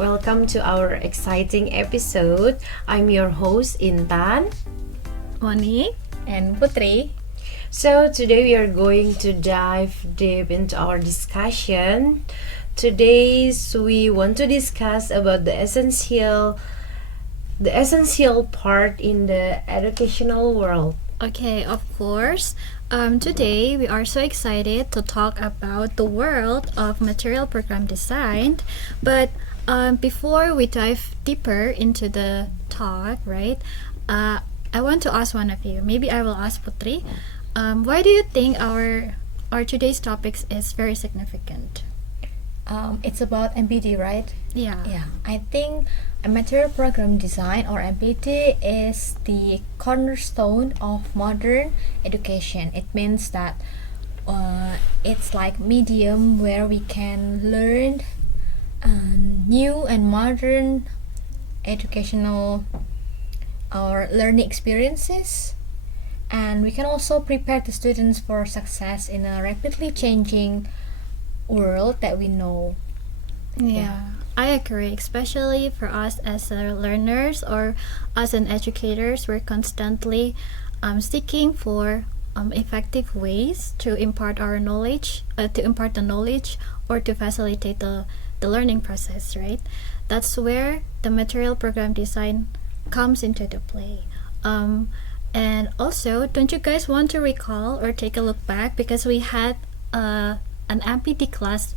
Welcome to our exciting episode. I'm your host Intan. Monique and Putri. So today we are going to dive deep into our discussion. Today we want to discuss about the essential part in the educational world. Okay, of course. Today we are so excited to talk about the world of material program design. But before we dive deeper into the talk, right? I want to ask one of you. Maybe I will ask Putri. Why do you think our today's topics is very significant? It's about MPD, right? Yeah. I think a material program design or MPD is the cornerstone of modern education. It means that it's like medium where we can learn new and modern educational or learning experiences, and we can also prepare the students for success in a rapidly changing world that we know. Yeah, I agree. Especially for us as learners or as an educators, we're constantly seeking for effective ways to impart our knowledge, to impart the knowledge, or to facilitate the learning process. Right? That's where the material program design comes into the play. And also, don't you guys want to recall or take a look back, because we had an MPD class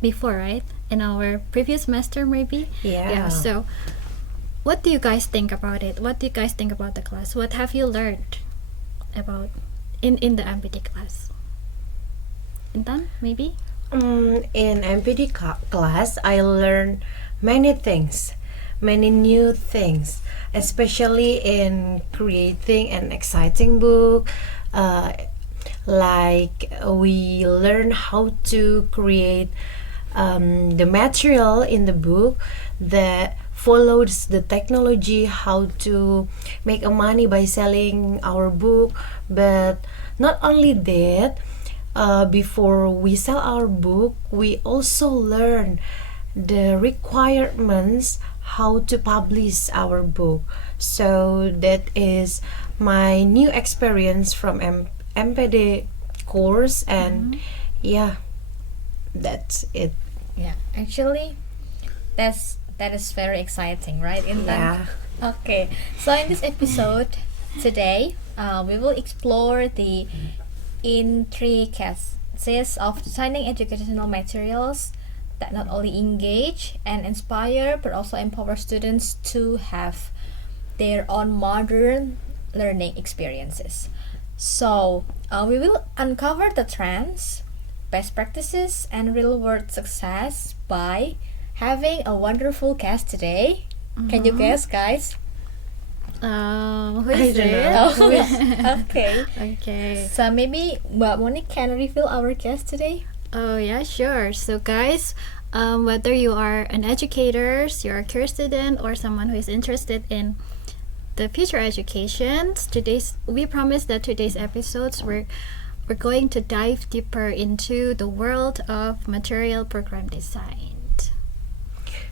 before, right? In our previous semester, maybe. Yeah. So, what do you guys think about it? What do you guys think about the class? What have you learned about in the MPD class? Intan, maybe. In MPD class, I learned many things, many new things, especially in creating an exciting book. Like we learn how to create the material in the book that follows the technology, how to make a money by selling our book. But not only that, before we sell our book, we also learn the requirements how to publish our book. So that is my new experience from MPD course, and yeah, that's it. Yeah, actually, that is very exciting, right? Yeah. Okay, so in this episode today, we will explore the intricacies of designing educational materials that not only engage and inspire but also empower students to have their own modern learning experiences. So, we will uncover the trends, best practices, and real-world success by having a wonderful guest today. Can you guess, guys? Who I is don't it? know. Okay. Okay. So maybe Mbak Monique can reveal our guest today. Oh yeah, sure. So guys, whether you are an educator, you're a career student, or someone who is interested in the future education, we promise that today's episodes we're going to dive deeper into the world of material program design.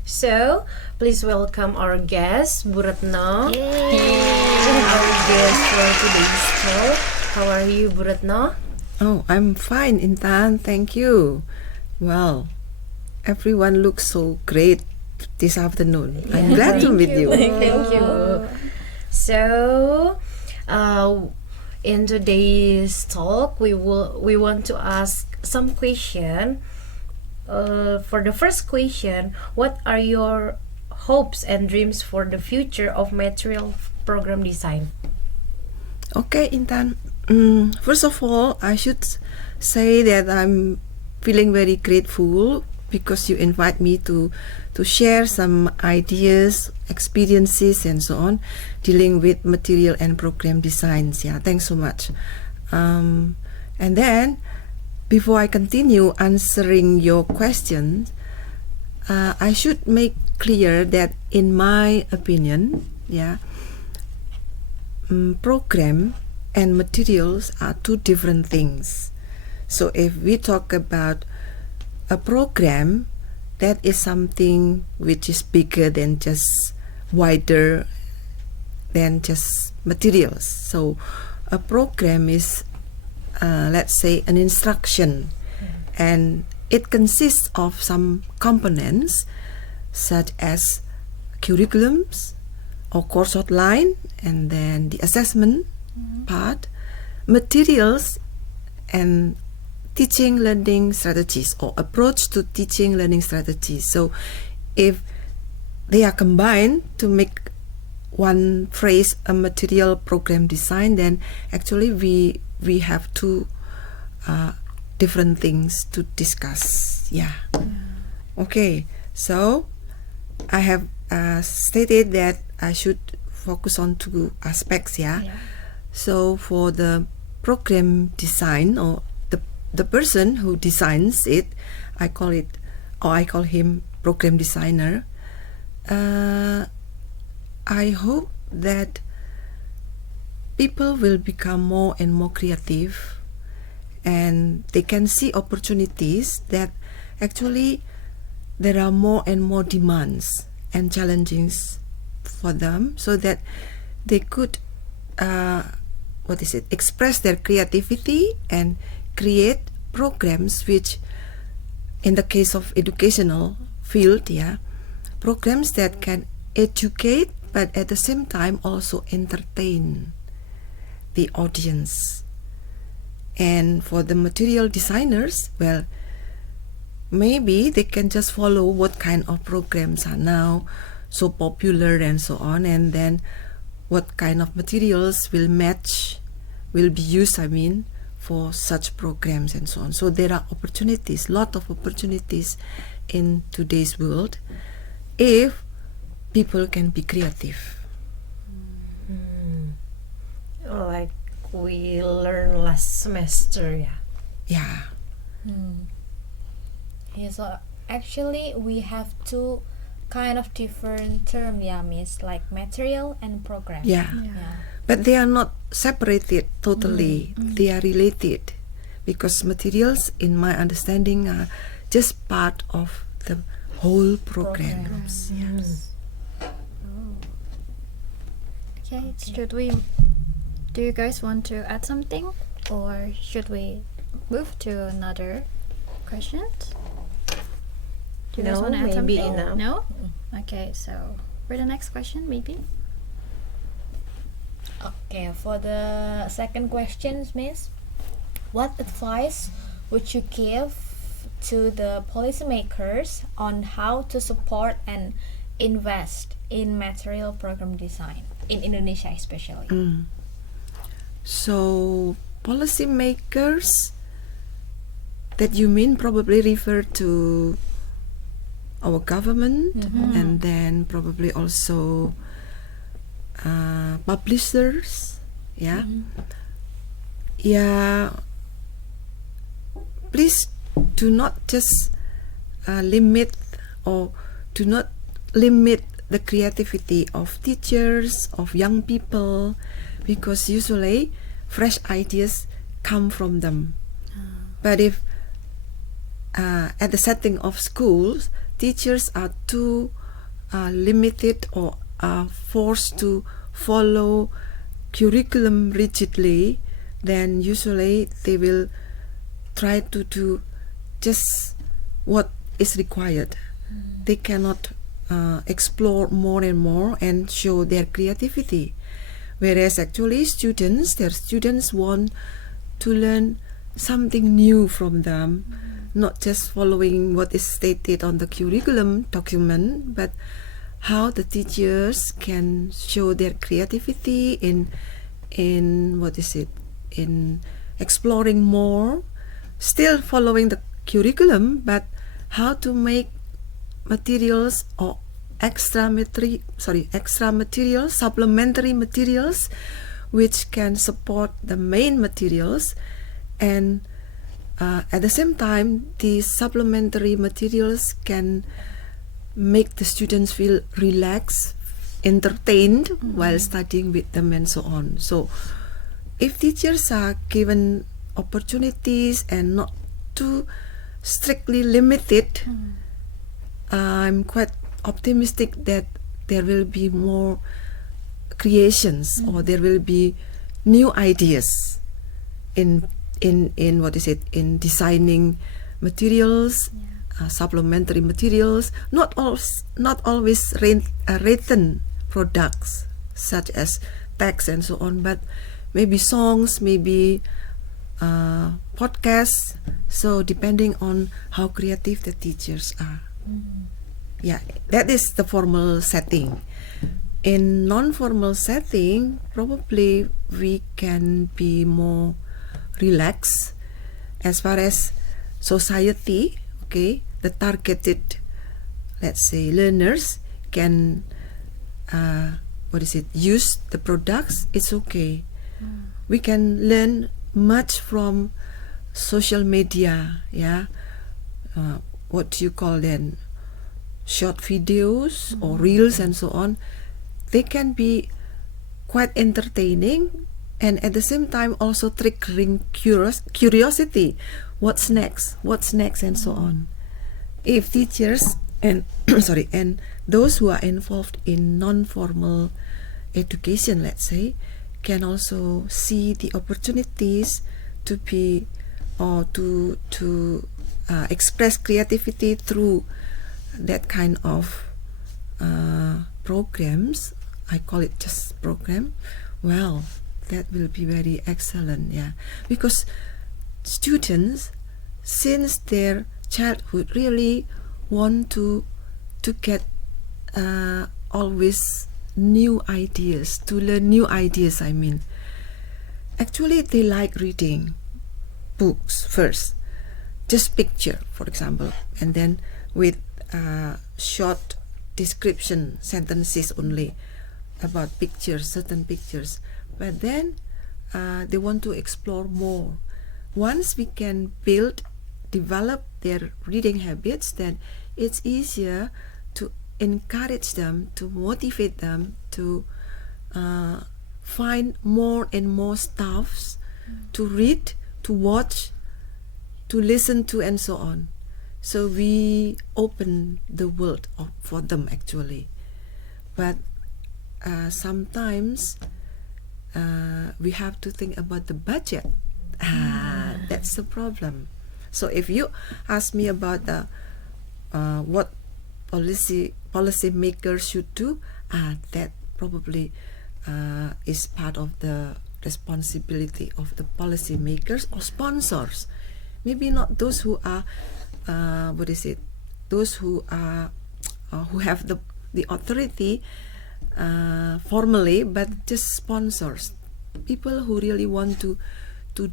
So please welcome our guest, Bu Retno. Yay! Our guest for today's talk. How are you, Bu Retno? Oh, I'm fine, Intan. Thank you. Well, everyone looks so great this afternoon. I'm glad to meet you. Thank you. So, in today's talk, we want to ask some question. For the first question, what are your hopes and dreams for the future of material program design? Okay, Intan. First of all, I should say that I'm feeling very grateful because you invite me to share some ideas, experiences, and so on, dealing with material and program designs. Yeah, thanks so much. And then, before I continue answering your questions, I should make clear that in my opinion, program and materials are two different things. So if we talk about a program, that is something which is bigger than just wider than just materials. So a program is, let's say, an instruction, and it consists of some components such as curriculums or course outline, and then the assessment part, materials, and teaching learning strategies or approach to teaching learning strategies. So if they are combined to make one phrase a material program design, then actually we have two different things to discuss. Okay, so I have stated that I should focus on two aspects. So for the program design, or the person who designs it, I call him program designer. I hope that people will become more and more creative, and they can see opportunities that actually there are more and more demands and challenges for them, so that they could express their creativity and create programs which, in the case of educational field, programs that can educate but at the same time also entertain the audience. And for the material designers, well, maybe they can just follow what kind of programs are now so popular and so on, and then what kind of materials will be used, for such programs and so on. So there are opportunities, lot of opportunities in today's world if people can be creative. Like we learned last semester. Yeah. So actually we have two kind of different term, Miss, like material and program. Yeah. But they are not separated totally. They are related, because materials, in my understanding, are just part of the whole programs. Yes. Okay, do you guys want to add something, or should we move to another question? Do you guys No, want to add maybe something? enough. No? Okay, so for the next question, maybe? Okay, for the second question, Miss, what advice would you give to the policymakers on how to support and invest in material program design in Indonesia especially? So policymakers that you mean probably refer to our government, and then probably also publishers. Please do not just limit the creativity of teachers, of young people, because usually fresh ideas come from them. But if at the setting of schools, teachers are too limited or are forced to follow curriculum rigidly, then usually they will try to do just what is required. They cannot explore more and more and show their creativity. Whereas actually their students want to learn something new from them, not just following what is stated on the curriculum document, but how the teachers can show their creativity in exploring more, still following the curriculum, but how to make materials or supplementary materials which can support the main materials, and at the same time these supplementary materials can make the students feel relaxed, entertained while studying with them and so on. So if teachers are given opportunities and not too strictly limited, I'm quite optimistic that there will be more creations or there will be new ideas in what is it, in designing materials, supplementary materials, not always written products such as text and so on, but maybe songs, maybe podcasts. So depending on how creative the teachers are. Yeah, that is the formal setting. In non-formal setting, probably we can be more relaxed as far as society. Okay, the targeted, let's say, learners can use the products. It's okay. We can learn much from social media. What do you call them, short videos or reels and so on. They can be quite entertaining and at the same time also triggering curiosity. What's next and so on. If teachers and and those who are involved in non-formal education, let's say, can also see the opportunities to be or to express creativity through that kind of programs. I call it just program. Well, that will be very excellent, because students since their childhood really want to get always new ideas, to learn new ideas. I mean, actually they like reading books first, just picture, for example, and then with short description sentences only about pictures, certain pictures. But then they want to explore more. Once we can develop their reading habits, then it's easier to encourage them, to motivate them to find more and more stuffs to read, to watch, to listen to, and so on. So we open the world for them actually. But sometimes we have to think about the budget. That's the problem. So if you ask me about what policy makers should do, that probably is part of the responsibility of the policy makers or sponsors. Maybe not those who are those who are who have the authority formally, but just sponsors, people who really want to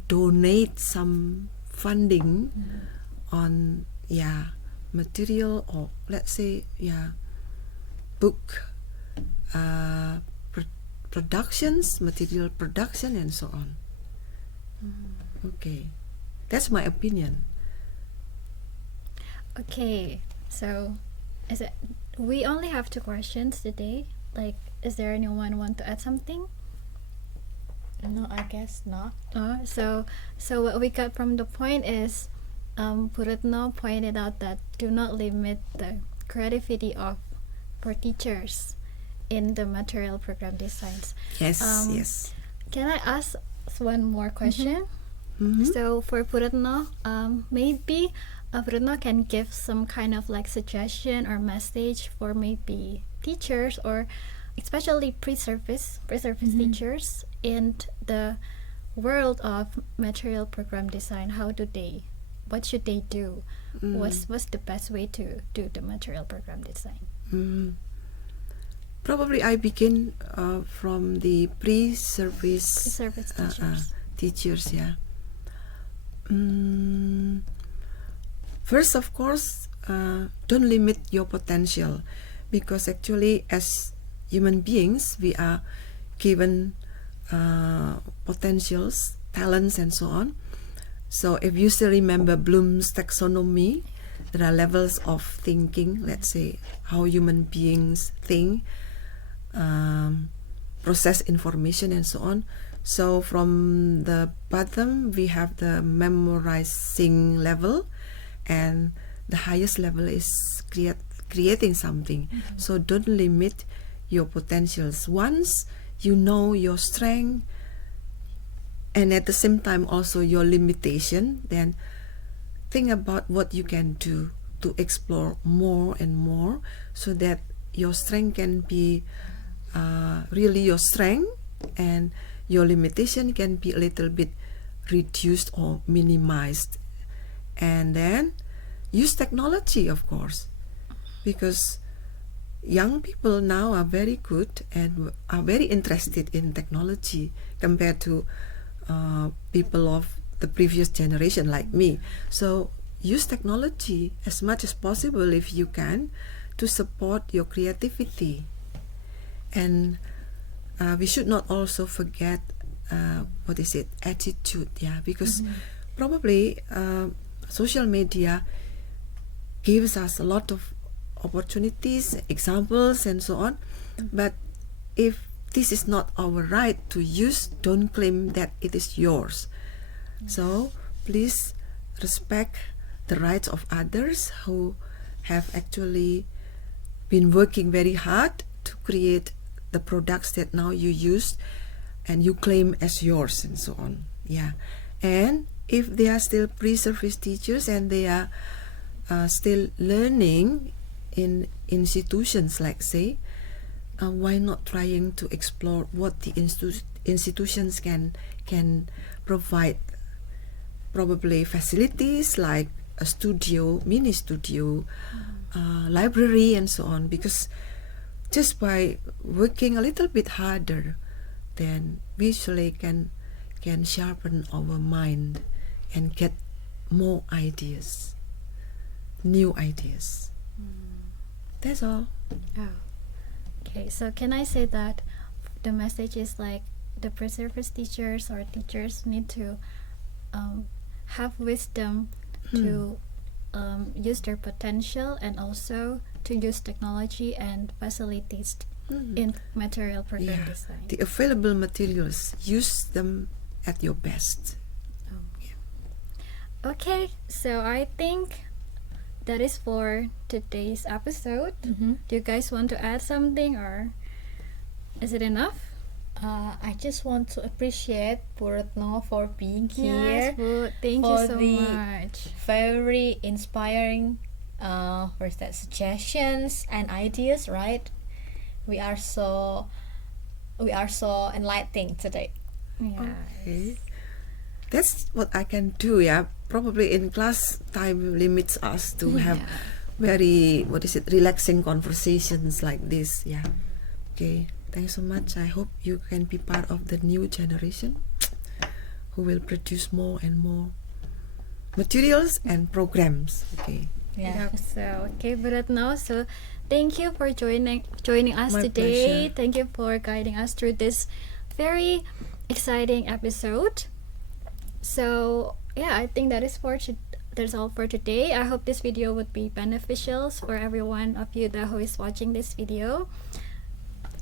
donate some funding on material, or let's say book productions, material production, and so on. Okay, that's my opinion. Okay, so we only have 2 questions today. Like, is there anyone want to add something? No, I guess not. So what we got from the point is, Purutno pointed out that do not limit the creativity for teachers in the material program designs. Yes, yes. Can I ask one more question? Mm-hmm. So for Purutno, maybe Purutno can give some kind of like suggestion or message for maybe teachers, or especially pre-service teachers in the world of material program design. What should they do? What's the best way to do the material program design? Probably I begin from the pre-service teachers. teachers. First, of course, don't limit your potential, because actually as human beings we are given potentials, talents, and so on. So if you still remember Bloom's taxonomy, there are levels of thinking, let's say how human beings think, process information, and so on. So from the bottom we have the memorizing level, and the highest level is creating something. So don't limit your potentials. Once you know your strength and at the same time also your limitation, then think about what you can do to explore more and more, so that your strength can be really your strength, and your limitation can be a little bit reduced or minimized. And then use technology, of course, because young people now are very good and are very interested in technology compared to people of the previous generation like me. So use technology as much as possible if you can to support your creativity. And we should not also forget attitude, because probably social media gives us a lot of opportunities, examples, and so on. But if this is not our right to use, don't claim that it is yours. So please respect the rights of others who have actually been working very hard to create the products that now you use and you claim as yours, and so on. And if they are still pre-service teachers and they are still learning in institutions, like say, why not trying to explore what the institutions can provide? Probably facilities like a studio, mini studio, library, and so on. Because just by working a little bit harder, then we usually can sharpen our mind and get more ideas, new ideas. That's all. Oh. Okay, so can I say that the message is like the pre-service teachers or teachers need to have wisdom to use their potential, and also to use technology and facilities in material program design. The available materials, use them at your best. Okay, so I think that is for today's episode. Do you guys want to add something, or is it enough? I just want to appreciate Bu Retno for being here. Yes, Bu, thank you for so the much. Very inspiring suggestions and ideas, right? We are so enlightening today. Yeah. Okay. That's what I can do. Probably in class, time limits us to have very relaxing conversations like this. Okay, thanks so much. I hope you can be part of the new generation who will produce more and more materials and programs. Okay. Yep, so okay, Bu Retno, so thank you for joining us My today. pleasure. Thank you for guiding us through this very exciting episode. So I think that's all for today. I hope this video would be beneficial for every one of you who is watching this video.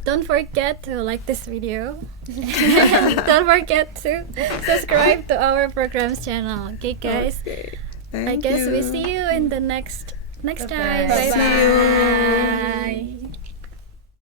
Don't forget to like this video. Don't forget to subscribe to our programs channel. Okay, guys. Okay. I Thank guess you. we see you in the next time. Bye-bye. Bye bye.